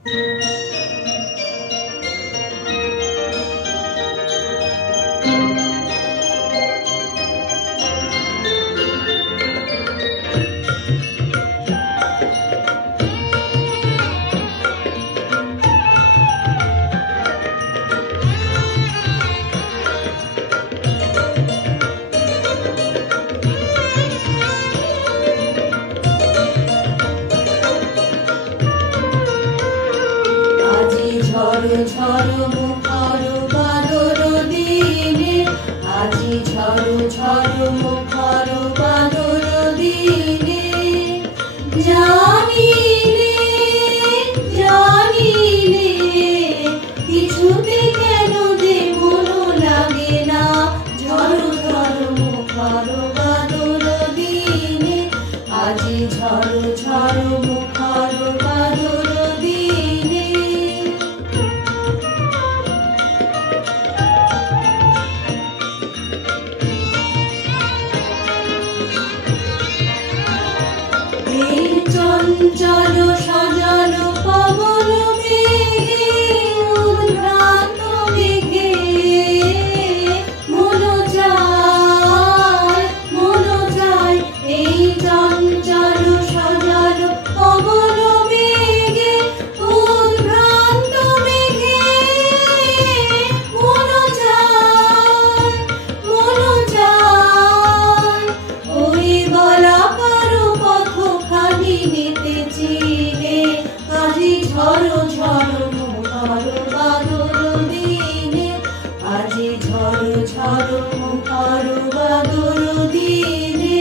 ঝড় ঝড় মুখর বাদর দিনে, আজি ঝড় ঝড় মুখর বাদর দিনে, জানিলে জানিলে কিছুতে কেন যে মন লাগে না, ঝড় ঝড় মুখর বাদর দিনে, আজি ঝড় ঝড় মুখর বাদর দিনে। চঞ্চল সজল পবন বেগে, উদ্ভ্রান্ত মেঘে মন চায়, এই চঞ্চল সজল পবন বেগে, উদ্ভ্রান্ত মেঘে মন চায়, ওই বলা নিতেছিলে, আজি ঝড় ঝড় মুখর বাদর দিনে, আজি ঝড় ঝড় মুখর বাদর দিনে।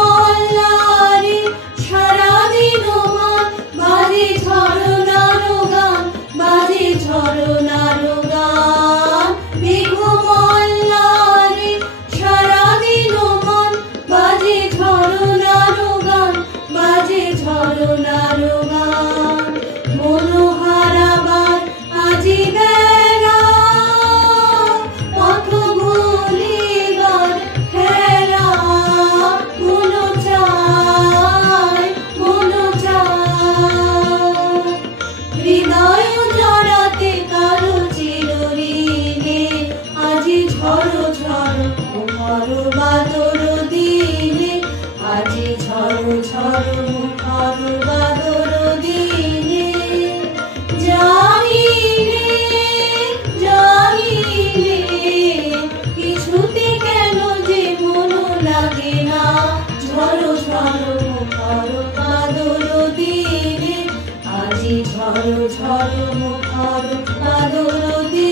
মেঘমল্লারে সারাদিন মান বাজে ঝরনার গান, বাজে ঝরনার গান। মেঘমল্লারে সারাদিন মান বাজে ঝরনার গান, বাজে ঝরনার গান। মনোহারাবার আজি বেলা, পথ ভুলিবার খেলা, মন চায়, হৃদয় জড়াতে কারো চিরঋণে, আজি ঝড় ঝড় মুখর বাদর দিনে, আজি ঝড় ঝড় মুখর বাদর দিনে। জানিলে জানিলে কিছুতে কেন যে মন লাগে না, ঝড় ঝড় মুখর বাদর দিনে, আজি ঝড় ঝড় মুখর বাদর দিনে।